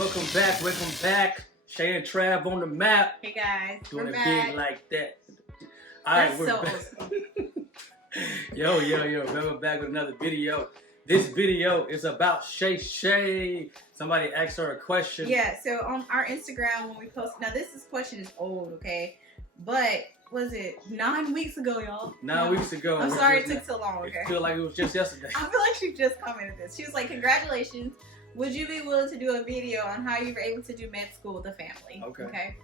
Welcome back. Shay and Trav on the map. Hey guys, Doing we're it back. big like that. That's we're so back. awesome. Yo. We're back with another video. This video is about Shay. Somebody asked her a question. Yeah, so on our Instagram when we post, now this question is old, okay? But was it 9 weeks ago, y'all? 9 weeks ago. I'm sorry it took so long, okay? I feel like it was just yesterday. I feel like she just commented this. She was like, congratulations. Would you be willing to do a video on how you were able to do med school with a family? Okay.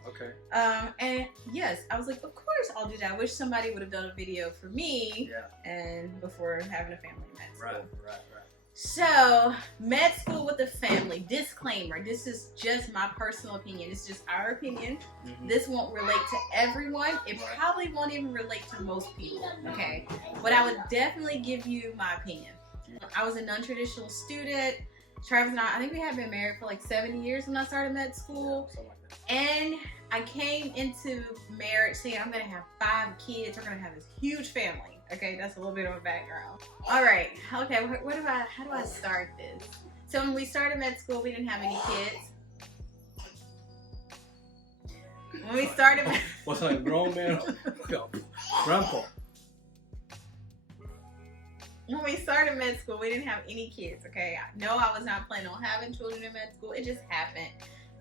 And yes, I was like, of course I'll do that. I wish somebody would have done a video for me and before having a family in med school. Right. So, med school with a family. Disclaimer, this is just my personal opinion. It's just our opinion. Mm-hmm. This won't relate to everyone. It probably won't even relate to most people, okay? But I would definitely give you my opinion. I was a non-traditional student. Travis and I think we had been married for like 7 years when I started med school. Something like that. And I came into marriage saying I'm going to have 5 kids. We're going to have this huge family. Okay, that's a little bit of a background. All right. Okay, how do I start this? So when we started med school, we didn't have any kids. When we started What's like grown man? Grandpa. When we started med school, we didn't have any kids, okay? No, I was not planning on having children in med school. It just happened.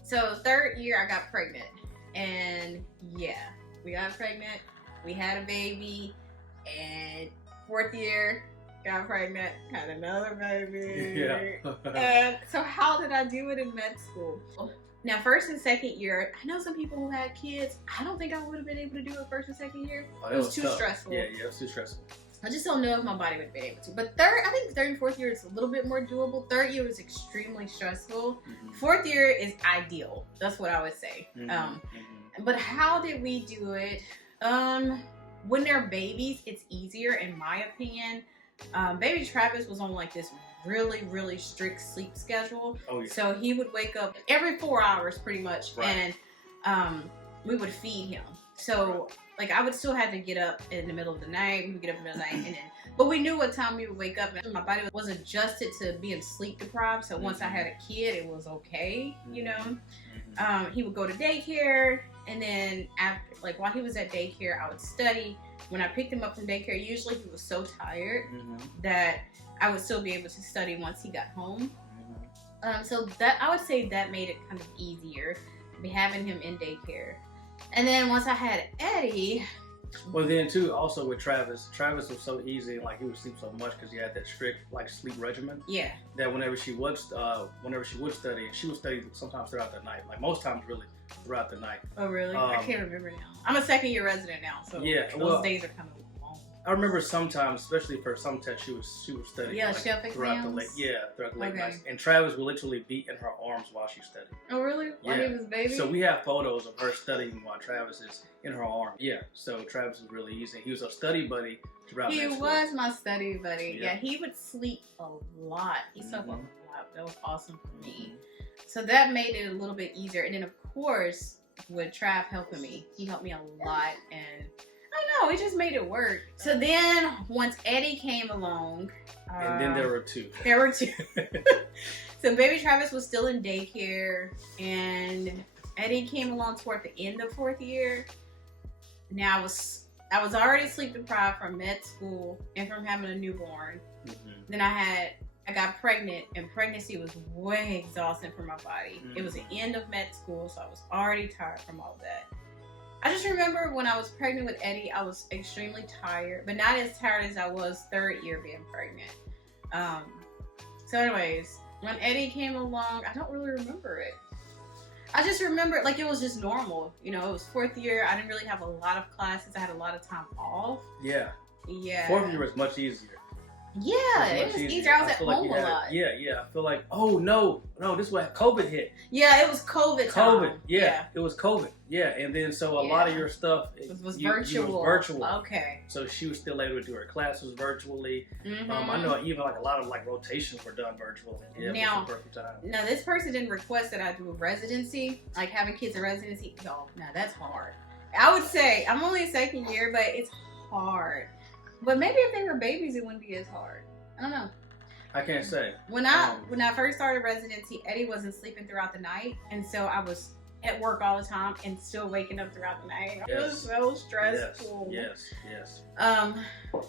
So 3rd year, I got pregnant. And yeah, we got pregnant. We had a baby. And 4th year, got pregnant, had another baby. Yeah. And so how did I do it in med school? Now, 1st and 2nd year, I know some people who had kids. I don't think I would have been able to do it 1st and 2nd year. It was too tough. stressful. Yeah, it was too stressful. I just don't know if my body would have been able to. But I think 3rd and 4th year is a little bit more doable. 3rd year was extremely stressful. 4th year is ideal. That's what I would say. But how did we do it? When they're babies, it's easier in my opinion. Baby Travis was on like this really strict sleep schedule. Oh, yeah. So he would wake up every 4 hours pretty much. Right. And we would feed him. So like I would still have to get up in the middle of the night. We would get up in the middle of the night, but we knew what time we would wake up. And my body was adjusted to being sleep deprived. So once I had a kid, it was okay, you know. He would go to daycare, and then after, like while he was at daycare, I would study. When I picked him up from daycare, usually he was so tired that I would still be able to study once he got home. So that I would say that made it kind of easier, having him in daycare. And then once I had Eddie. Well, then too, also with Travis was so easy, like he would sleep so much because he had that strict like sleep regimen. Yeah. That whenever she would study, she would study sometimes throughout the night. Like most times, really throughout the night. Oh, really? I can't remember now. I'm a 2nd year resident now, so yeah, those days are kind of long. I remember sometimes, especially for some tests, she would study. Yeah, like, chef throughout exams. throughout the late Okay. nights. And Travis would literally be in her arms while she studied. Oh, really? While he was a baby? So we have photos of her studying while Travis is in her arms. Yeah. So Travis was really easy. He was a study buddy throughout. He was my study buddy. Yeah. Yeah, he would sleep a lot. He slept a lot. That was awesome for me. So that made it a little bit easier. And then of course, with Trav helping me, he helped me a lot, and I don't know, it just made it work. So then once Eddie came along, and then there were 2. There were 2. So baby Travis was still in daycare, and Eddie came along toward the end of 4th year. Now I was already sleep deprived from med school and from having a newborn. Then I got pregnant, and pregnancy was way exhausting for my body. It was the end of med school, so I was already tired from all that. I just remember when I was pregnant with Eddie, I was extremely tired, but not as tired as I was 3rd year being pregnant. So anyways, when Eddie came along, I don't really remember it. I just remember like it was just normal. You know, it was 4th year. I didn't really have a lot of classes. I had a lot of time off. Yeah. Yeah. 4th year was much easier. Yeah, it was easier. I was at home a lot. Yeah. I feel like, oh no, this is when COVID hit. Yeah, it was COVID time. It was COVID. Yeah, and then so a lot of your stuff was virtual. Was virtual. Okay. So she was still able to do her classes virtually. I know even like a lot of like rotations were done virtual. Yeah, now, it was the perfect time. Now this person didn't request that I do a residency, like having kids in residency. Y'all, now that's hard. I would say I'm only a 2nd year, but it's hard. But maybe if they were babies, it wouldn't be as hard. I don't know. I can't say. When I first started residency, Eddie wasn't sleeping throughout the night, and so I was at work all the time and still waking up throughout the night. It was so stressful. Yes.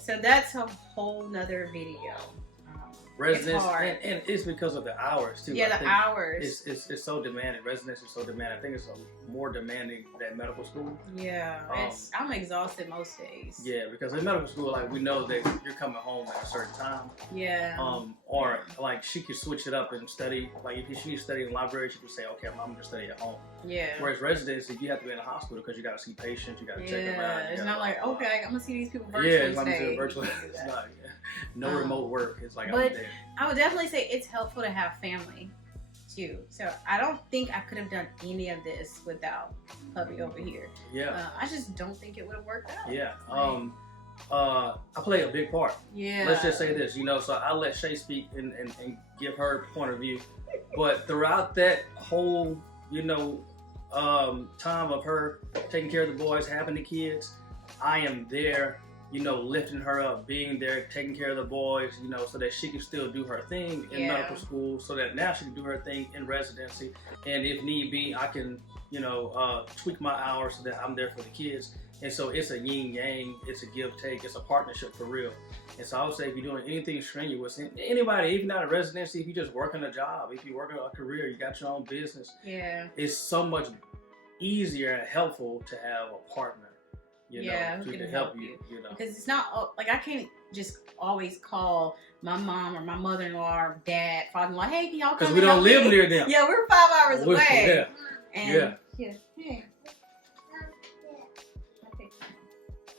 So that's a whole nother video. Residence, and it's because of the hours too. Yeah, the hours. It's so demanding. Residence is so demanding. I think it's more demanding than medical school. Yeah, I'm exhausted most days. Yeah, because in medical school, like we know that you're coming home at a certain time. Yeah. Or like she could switch it up and study. Like if she needs to study in the library, she could say, okay, I'm going to study at home. Yeah. Whereas residency, you have to be in the hospital because you got to see patients, you got to check them out. It's not like, okay, I'm going to see these people virtually. Yeah, I'm going to see them virtually. It's not. No remote work. It's like, but I would definitely say it's helpful to have family too. So I don't think I could have done any of this without hubby over here. Yeah. I just don't think it would have worked out. Yeah. I play a big part. Yeah. Let's just say this, so I let Shay speak and give her point of view. But throughout that whole, time of her taking care of the boys, having the kids, I am there, lifting her up, being there, taking care of the boys, so that she can still do her thing in medical school, so that now she can do her thing in residency. And if need be, I can, tweak my hours so that I'm there for the kids. And so it's a yin yang, it's a give take, it's a partnership for real. And so I would say if you're doing anything strenuous, anybody, even not a residency, if you're just working a job, if you're working a career, you got your own business, it's so much easier and helpful to have a partner. Who can help you. Because it's not like I can't just always call my mom or my mother-in-law or dad, father-in-law, hey, can y'all come? Because we don't live near them. Yeah, we're 5 hours away. Yeah. And yeah.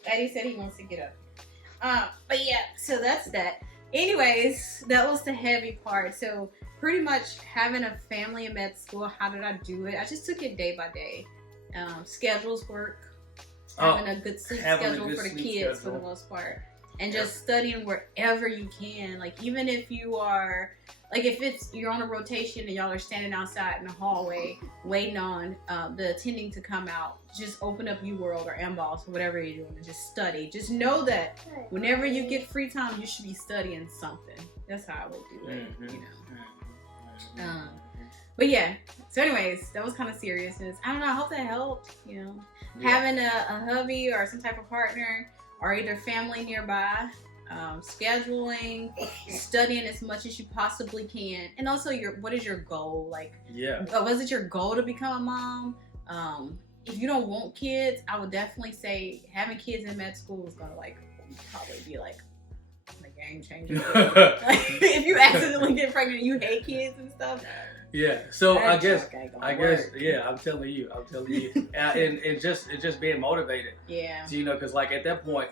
Eddie said he wants to get up. But yeah, so that's that. Anyways, that was the heavy part. So pretty much having a family in med school, how did I do it? I just took it day by day. Schedules work. Having a good sleep schedule for the kids for the most part. And just studying wherever you can. Like even if you are, like if you're on a rotation and y'all are standing outside in the hallway waiting on the attending to come out, just open up UWorld or MBOS or whatever you're doing and just study. Just know that whenever you get free time, you should be studying something. That's how I would do it, But yeah, so anyways, that was kind of seriousness. I don't know, I hope that helped, Having a hubby or some type of partner or either family nearby, scheduling, studying as much as you possibly can. And also what is your goal? Like, was it your goal to become a mom? If you don't want kids, I would definitely say having kids in med school is gonna probably be like a game changer. If you accidentally get pregnant and you hate kids and stuff. Yeah, so I guess, yeah, I'm telling you, and just being motivated. Yeah. So, because like at that point,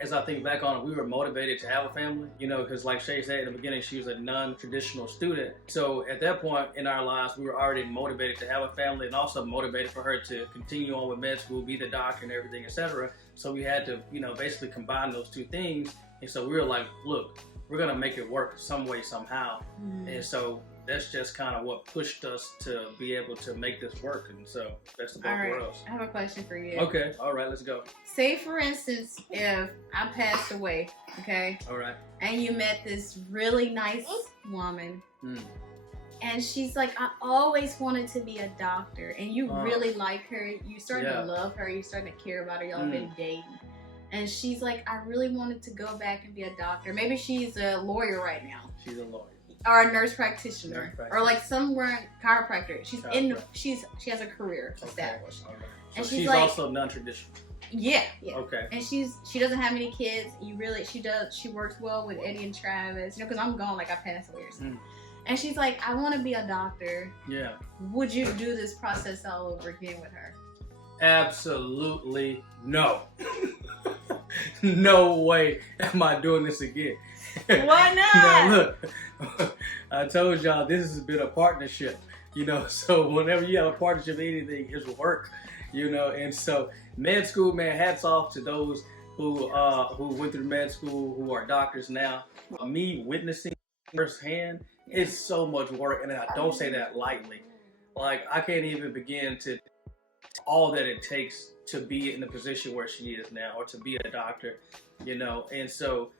as I think back on it, we were motivated to have a family, because like Shay said in the beginning, she was a non-traditional student. So at that point in our lives, we were already motivated to have a family and also motivated for her to continue on with med school, be the doctor and everything, etc. So we had to, basically combine those two things. And so we were like, look, we're going to make it work some way, somehow. And so that's just kind of what pushed us to be able to make this work. And so that's the both for us. I have a question for you. Okay. All right. Let's go. Say, for instance, if I passed away, okay? All right. And you met this really nice woman. And she's like, I always wanted to be a doctor. And you really like her. You starting to love her. You starting to care about her. Y'all have been dating. And she's like, I really wanted to go back and be a doctor. Maybe she's a lawyer right now. She's a lawyer. Or a nurse practitioner. Or like somewhere chiropractor. She has a career established. Okay. And so she's like, also non-traditional. Yeah. Okay. And she doesn't have any kids. She works well with Eddie and Travis. Because I'm gone, like I passed away or something. And she's like, I want to be a doctor. Yeah. Would you do this process all over again with her? Absolutely no. No way am I doing this again. Why not? Now look, I told y'all this has been a partnership, so whenever you have a partnership, anything is work, and so med school, man, hats off to those who went through med school, who are doctors now. Me witnessing firsthand, it's so much work, and I don't say that lightly. Like, I can't even begin to all that it takes to be in the position where she is now, or to be a doctor, and so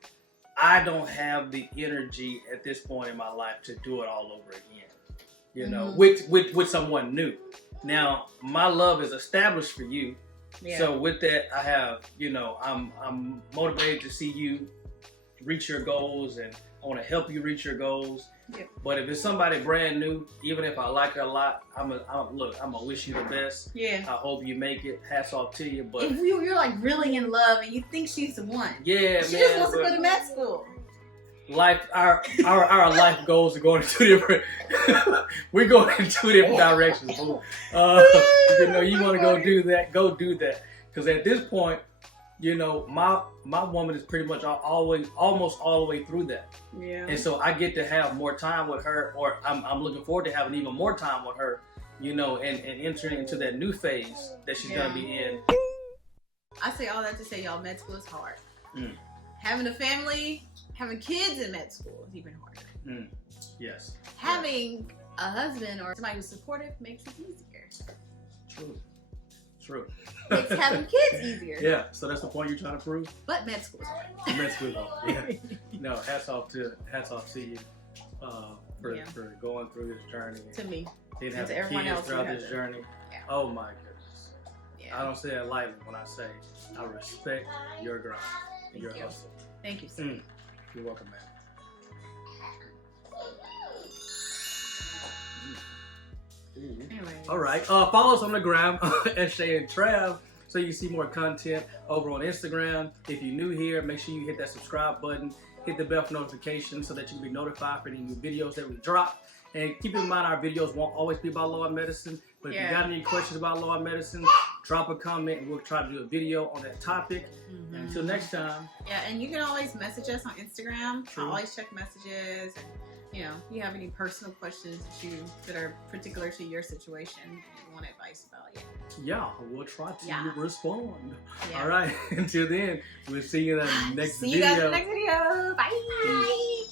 I don't have the energy at this point in my life to do it all over again. You know, with someone new. Now, my love is established for you. Yeah. So with that, I have, you know, I'm motivated to see you reach your goals, and I want to help you reach your goals. Yep. But if it's somebody brand new, even if I like her a lot, I'm gonna wish you the best. Yeah. I hope you make it. Hats off to you. But if you're like really in love and you think she's the one, yeah, she just wants to go to med school. Life, our life goals are going in 2 different. We're going in 2 different directions. You know, you want to go do that, go do that. Because at this point, you know, my woman is pretty much almost all the way through that. Yeah. And so I get to have more time with her, or I'm looking forward to having even more time with her, you know, and entering into that new phase that she's gonna be in. I say all that to say, y'all, med school is hard. Having a family, having kids in med school is even harder. Yes. Having a husband or somebody who's supportive makes it easier. True. Makes having kids easier. Yeah, so that's the point you're trying to prove? But med school is hard. Med school is hard, yeah. No, hats off to you for going through this journey. To me. And having kids throughout this journey. Yeah. Oh my goodness. Yeah. I don't say it lightly when I say I respect your grind and your hustle. Thank you, sir. You're welcome, man. Anyways. All right. Follow us on the gram at Shay and Trav, so you can see more content over on Instagram. If you're new here, make sure you hit that subscribe button, hit the bell for notifications so that you can be notified for any new videos that we drop. And keep in mind, our videos won't always be about law and medicine. But if you got any questions about law and medicine, drop a comment and we'll try to do a video on that topic. And until next time. Yeah, and you can always message us on Instagram. I always check messages. And, you know, if you have any personal questions that are particular to your situation and you want advice about, yeah, we'll try to respond. Yeah. All right. Until then, we'll see you in the next video. See you guys in the next video. Bye. Peace.